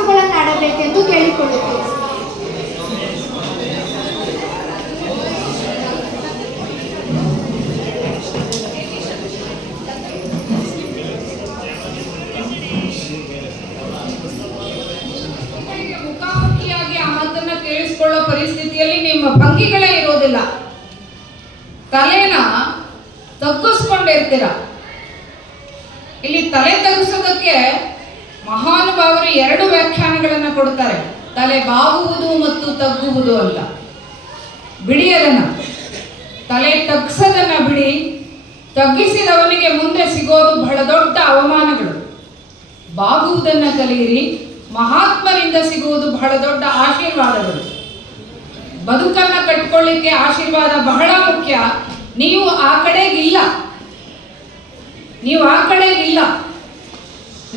ಮಾತುಗಳನ್ನಾಡಬೇಕೆಂದು ಕೇಳಿಕೊಳ್ಳುತ್ತೇನೆ. ಮುಖಾಮುಖಿಯಾಗಿ ಆ ಮಾತನ್ನ ಕೇಳಿಸಿಕೊಳ್ಳೋ ಪರಿಸ್ಥಿತಿಯಲ್ಲಿ ನಿಮ್ಮ ಭಂಗಿಗಳೇ ಇರೋದಿಲ್ಲ. ತಲೆನ ತಗ್ಗಿಸ್ಕೊಂಡಿರ್ತೀರ. ಇಲ್ಲಿ ತಲೆ ತಗ್ಗಿಸೋದಕ್ಕೆ ಮಹಾನುಭಾವರು 2 ವ್ಯಾಖ್ಯಾನಗಳನ್ನು ಕೊಡ್ತಾರೆ, ತಲೆ ಬಾಗುವುದು ಮತ್ತು ತಗ್ಗುವುದು ಅಂತ. ಬಿಡಿ ಅದನ್ನ, ತಲೆ ತಗ್ಸದನ್ನ ಬಿಡಿ. ತಗ್ಗಿಸಿದವನಿಗೆ ಮುಂದೆ ಸಿಗೋದು ಬಹಳ ದೊಡ್ಡ ಅವಮಾನಗಳು. ಬಾಗುವುದನ್ನ ಕಲಿಯಿರಿ, ಮಹಾತ್ಮರಿಂದ ಸಿಗುವುದು ಬಹಳ ದೊಡ್ಡ ಆಶೀರ್ವಾದಗಳು. ಬದುಕನ್ನ ಕಟ್ಕೊಳ್ಳಿಕ್ಕೆ ಆಶೀರ್ವಾದ ಬಹಳ ಮುಖ್ಯ. ನೀವು ಆ ಕಡೆಗಿಲ್ಲ,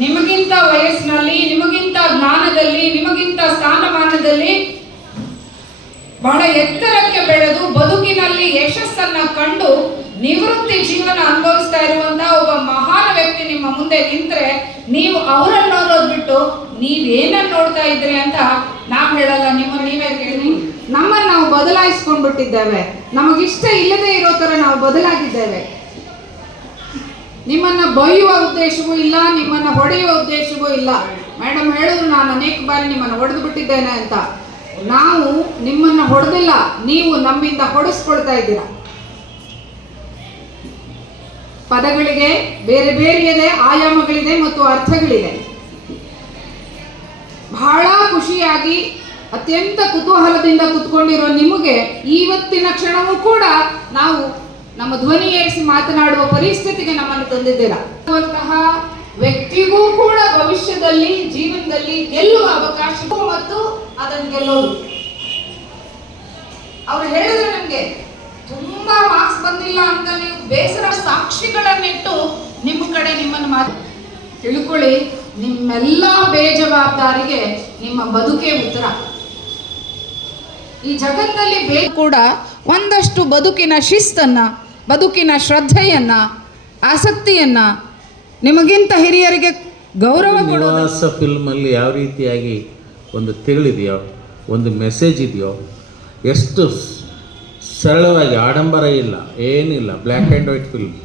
ನಿಮಗಿಂತ ವಯಸ್ಸಿನಲ್ಲಿ, ನಿಮಗಿಂತ ಜ್ಞಾನದಲ್ಲಿ, ನಿಮಗಿಂತ ಸ್ಥಾನಮಾನದಲ್ಲಿ ಬಹಳ ಎತ್ತರಕ್ಕೆ ಬೆಳೆದು ಬದುಕಿನಲ್ಲಿ ಯಶಸ್ಸನ್ನ ಕಂಡು ನಿವೃತ್ತಿ ಜೀವನ ಅನುಭವಿಸ್ತಾ ಇರುವಂತಹ ಒಬ್ಬ ಮಹಾನ್ ವ್ಯಕ್ತಿ ನಿಮ್ಮ ಮುಂದೆ ನಿಂತ್ರೆ ನೀವು ಅವರನ್ನು ನೋಡೋದು ಬಿಟ್ಟು ನೀವೇನನ್ನು ನೋಡ್ತಾ ಇದ್ರಿ ಅಂತ ನಾವು ಹೇಳಲ್ಲ, ನಿಮ್ಮನ್ನು ನೀವೇ ಕೇಳಿ. ನಮ್ಮನ್ನು ನಾವು ಬದಲಾಯಿಸ್ಕೊಂಡ್ಬಿಟ್ಟಿದ್ದೇವೆ, ನಮಗಿಷ್ಟ ಇಲ್ಲದೆ ಇರೋ ಥರ ನಾವು ಬದಲಾಗಿದ್ದೇವೆ. ನಿಮ್ಮನ್ನು ಬೈಯುವ ಉದ್ದೇಶವೂ ಇಲ್ಲ, ನಿಮ್ಮನ್ನು ಹೊಡೆಯುವ ಉದ್ದೇಶವೂ ಇಲ್ಲ. ಮೇಡಮ್ ಹೇಳಿದ್ರು ನಾನು ಅನೇಕ ಬಾರಿ ನಿಮ್ಮನ್ನು ಹೊಡೆದು ಬಿಟ್ಟಿದ್ದೇನೆ ಅಂತ. ನಾವು ನಿಮ್ಮನ್ನು ಹೊಡೆದಿಲ್ಲ, ನೀವು ನಮ್ಮಿಂದ ಹೊಡೆಸ್ಕೊಳ್ತಾ ಇದ್ದೀರಾ. ಪದಗಳಿಗೆ ಬೇರೆ ಬೇರೆಯದೇ ಆಯಾಮಗಳಿದೆ ಮತ್ತು ಅರ್ಥಗಳಿದೆ. ಬಹಳ ಖುಷಿಯಾಗಿ ಅತ್ಯಂತ ಕುತೂಹಲದಿಂದ ಕುತ್ಕೊಂಡಿರೋ ನಿಮಗೆ ಇವತ್ತಿನ ಕ್ಷಣವೂ ಕೂಡ ನಾವು ನಮ್ಮ ಧ್ವನಿ ಏರಿಸಿ ಮಾತನಾಡುವ ಪರಿಸ್ಥಿತಿಗೆ ನಮ್ಮನ್ನು ತಂದಿದ್ದೀರಾ. ವ್ಯಕ್ತಿಗೂ ಕೂಡ ಭವಿಷ್ಯದಲ್ಲಿ ಜೀವನದಲ್ಲಿ ಗೆಲ್ಲುವ ಅವಕಾಶ ಮತ್ತು ಅದನ್ನು ಗೆಲ್ಲೋದು. ಅವ್ರು ಹೇಳಿದ್ರೆ ನಮ್ಗೆ ತುಂಬಾ ಮಾರ್ಕ್ಸ್ ಬಂದಿಲ್ಲ ಅಂತ ನೀವು ಬೇಸರ ಸಾಕ್ಷಿಗಳನ್ನಿಟ್ಟು ನಿಮ್ಮ ಕಡೆ ನಿಮ್ಮನ್ನು ಮಾತು ತಿಳ್ಕೊಳ್ಳಿ. ನಿಮ್ಮೆಲ್ಲ ಬೇಜವಾಬ್ದಾರಿಗೆ ನಿಮ್ಮ ಬದುಕೇ ಉತ್ತರ. ಈ ಜಗತ್ತಲ್ಲಿ ಕೂಡ ಒಂದಷ್ಟು ಬದುಕಿನ ಶಿಸ್ತನ್ನ, ಬದುಕಿನ ಶ್ರದ್ಧೆಯನ್ನ, ಆಸಕ್ತಿಯನ್ನ, ನಿಮಗಿಂತ ಹಿರಿಯರಿಗೆ ಗೌರವ ಕೊಡೋದು. ಫಿಲ್ಮಲ್ಲಿ ಯಾವ ರೀತಿಯಾಗಿ ಒಂದು ತಿರುಳಿದೆಯೋ, ಒಂದು ಮೆಸೇಜ್ ಇದೆಯೋ, ಎಷ್ಟು ಸರಳವಾಗಿ, ಆಡಂಬರ ಇಲ್ಲ, ಏನಿಲ್ಲ, ಬ್ಲ್ಯಾಕ್ ಆ್ಯಂಡ್ ವೈಟ್ ಫಿಲ್ಮ್,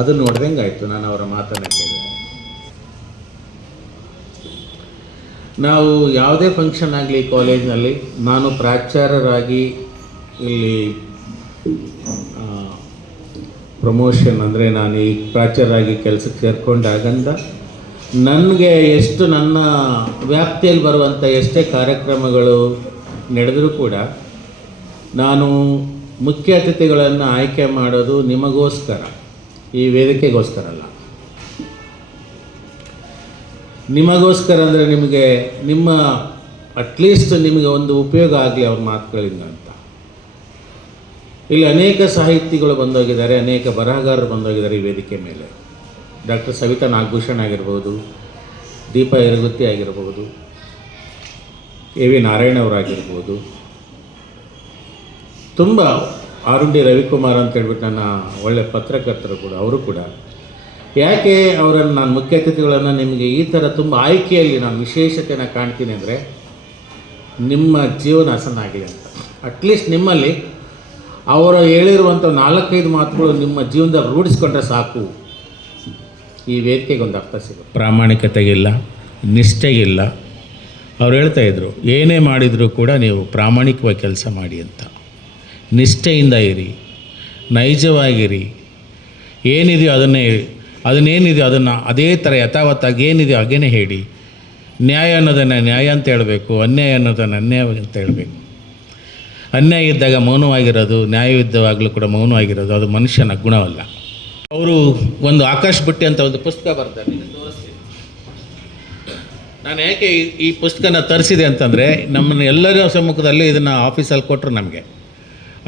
ಅದು ನೋಡ್ದಂಗೆ ಆಯಿತು. ನಾನು ಅವರ ಮಾತನ್ನು ಕೇಳಿದೆ. ನಾವು ಯಾವುದೇ ಫಂಕ್ಷನ್ ಆಗಲಿ ಕಾಲೇಜ್ನಲ್ಲಿ, ನಾನು ಪ್ರಾಚಾರ್ಯರಾಗಿ ಇಲ್ಲಿ ಪ್ರಮೋಷನ್ ಅಂದರೆ ನಾನು ಈ ಪ್ರಾಚಾರ್ಯರಾಗಿ ಕೆಲಸಕ್ಕೆ ಸೇರಿಕೊಂಡಾಗಂದ ನನಗೆ ಎಷ್ಟು ನನ್ನ ವ್ಯಾಪ್ತಿಯಲ್ಲಿ ಬರುವಂಥ ಎಷ್ಟೇ ಕಾರ್ಯಕ್ರಮಗಳು ನಡೆದರೂ ಕೂಡ ನಾನು ಮುಖ್ಯ ಅತಿಥಿಗಳನ್ನು ಆಯ್ಕೆ ಮಾಡೋದು ನಿಮಗೋಸ್ಕರ, ಈ ವೇದಿಕೆಗೋಸ್ಕರ ಅಲ್ಲ. ನಿಮಗೋಸ್ಕರ ಅಂದರೆ ನಿಮಗೆ ನಿಮ್ಮ ಅಟ್ಲೀಸ್ಟ್ ನಿಮಗೆ ಒಂದು ಉಪಯೋಗ ಆಗಲಿ ಅವ್ರ ಮಾತುಗಳಿಂದ ಅಂತ. ಇಲ್ಲಿ ಅನೇಕ ಸಾಹಿತಿಗಳು ಬಂದೋಗಿದ್ದಾರೆ, ಅನೇಕ ಬರಹಗಾರರು ಬಂದೋಗಿದ್ದಾರೆ ಈ ವೇದಿಕೆ ಮೇಲೆ. ಡಾಕ್ಟರ್ ಸವಿತಾ ನಾಗಭೂಷಣ್ ಆಗಿರ್ಬೋದು, ದೀಪಾ ಯರಗುತ್ತಿ ಆಗಿರ್ಬೋದು, ಎ ವಿ ನಾರಾಯಣ ಅವರಾಗಿರ್ಬೋದು, ತುಂಬ ಆರ್ ಡಿ ರವಿಕುಮಾರ್ ಅಂತ ಹೇಳ್ಬಿಟ್ಟು ನನ್ನ ಒಳ್ಳೆಯ ಪತ್ರಕರ್ತರು ಕೂಡ, ಅವರು ಕೂಡ. ಯಾಕೆ ಅವರನ್ನು ನಾನು ಮುಖ್ಯ ಅತಿಥಿಗಳನ್ನು ನಿಮಗೆ ಈ ಥರ ತುಂಬ ಆಯ್ಕೆಯಲ್ಲಿ ನಾನು ವಿಶೇಷತೆಯನ್ನು ಕಾಣ್ತೀನಿ ಅಂದರೆ ನಿಮ್ಮ ಜೀವನ ಹಸನಾಗಲಿ ಅಂತ. ಅಟ್ಲೀಸ್ಟ್ ನಿಮ್ಮಲ್ಲಿ ಅವರು ಹೇಳಿರುವಂಥ 4-5 ಮಾತುಗಳು ನಿಮ್ಮ ಜೀವನದಲ್ಲಿ ರೂಢಿಸ್ಕೊಂಡ್ರೆ ಸಾಕು, ಈ ವೇದಿಕೆಗೆ ಒಂದು ಅರ್ಥ ಸಿಗುತ್ತೆ. ಪ್ರಾಮಾಣಿಕತೆಗಿಲ್ಲ, ನಿಷ್ಠೆಗಿಲ್ಲ. ಅವ್ರು ಹೇಳ್ತಾಯಿದ್ರು, ಏನೇ ಮಾಡಿದರೂ ಕೂಡ ನೀವು ಪ್ರಾಮಾಣಿಕವಾಗಿ ಕೆಲಸ ಮಾಡಿ ಅಂತ. ನಿಷ್ಠೆಯಿಂದ ಇರಿ, ನೈಜವಾಗಿರಿ, ಏನಿದೆಯೋ ಅದನ್ನೇ ಹೇಳಿ, ಅದನ್ನೇನಿದೆಯೋ ಅದನ್ನು ಅದೇ ಥರ ಯಥಾವತ್ತಾಗಿ ಏನಿದೆಯೋ ಹಾಗೇ ಹೇಳಿ. ನ್ಯಾಯ ಅನ್ನೋದನ್ನು ನ್ಯಾಯ ಅಂತ ಹೇಳಬೇಕು, ಅನ್ಯಾಯ ಅನ್ನೋದನ್ನು ಅನ್ಯಾಯ ಅಂತ ಹೇಳಬೇಕು. ಅನ್ಯಾಯ ಇದ್ದಾಗ ಮೌನವಾಗಿರೋದು, ನ್ಯಾಯವಿದ್ದವಾಗಲೂ ಕೂಡ ಮೌನವಾಗಿರೋದು ಅದು ಮನುಷ್ಯನ ಗುಣವಲ್ಲ. ಅವರು ಒಂದು ಆಕಾಶ್ ಬುಟ್ಟಿ ಅಂತ ಒಂದು ಪುಸ್ತಕ ಬರ್ತಾರೆ, ತೋರಿಸ್ತೀನಿ. ನಾನು ಯಾಕೆ ಈ ಪುಸ್ತಕನ ತರಿಸಿದೆ ಅಂತಂದರೆ, ನಮ್ಮನ್ನು ಎಲ್ಲರ ಸಮ್ಮುಖದಲ್ಲಿ ಇದನ್ನು ಆಫೀಸಲ್ಲಿ ಕೊಟ್ಟರು ನಮಗೆ.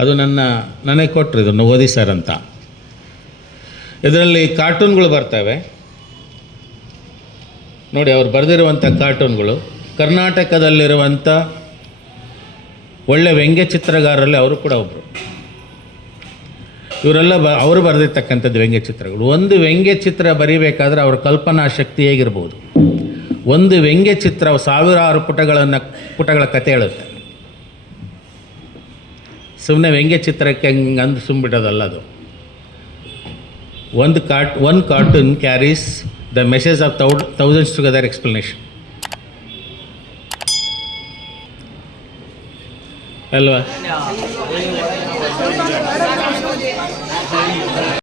ಅದು ನನಗೆ ಕೊಟ್ಟರು, ಇದನ್ನು ಓದಿ ಸರ್ ಅಂತ. ಇದರಲ್ಲಿ ಕಾರ್ಟೂನ್ಗಳು ಬರ್ತವೆ ನೋಡಿ. ಅವ್ರು ಬರೆದಿರುವಂಥ ಕಾರ್ಟೂನ್ಗಳು ಕರ್ನಾಟಕದಲ್ಲಿರುವಂಥ ಒಳ್ಳೆ ವ್ಯಂಗ್ಯ ಚಿತ್ರಗಾರರಲ್ಲಿ ಅವರು ಕೂಡ ಒಬ್ಬರು. ಇವರೆಲ್ಲ ಅವರು ಬರೆದಿರ್ತಕ್ಕಂಥದ್ದು ವ್ಯಂಗ್ಯ ಚಿತ್ರಗಳು. ಒಂದು ವ್ಯಂಗ್ಯ ಚಿತ್ರ ಬರೀಬೇಕಾದ್ರೆ ಅವ್ರ ಕಲ್ಪನಾ ಶಕ್ತಿ ಹೇಗಿರ್ಬೋದು. ಒಂದು ವ್ಯಂಗ್ಯ ಚಿತ್ರ ಸಾವಿರಾರು ಪುಟಗಳ ಕತೆ ಹೇಳುತ್ತೆ. ಸುಮ್ಮನೆ ವ್ಯಂಗ್ಯ ಚಿತ್ರಕ್ಕೆ ಹಂಗೆ ಅಂದು ಸುಮ್ಬಿಟ್ಟೋದಲ್ಲ ಅದು. One cartoon carries the message of thousands together explanation ಅಲ್ವಾ?